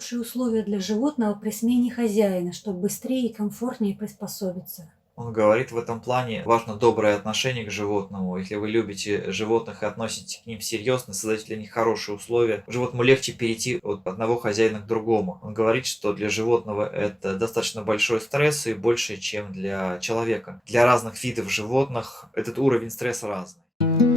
лучшие условия для животного при смене хозяина, чтобы быстрее и комфортнее приспособиться? Он говорит, в этом плане важно доброе отношение к животному. Если вы любите животных и относитесь к ним серьезно, создаете для них хорошие условия, животному легче перейти от одного хозяина к другому. Он говорит, что для животного это достаточно большой стресс и больше, чем для человека. Для разных видов животных этот уровень стресса разный.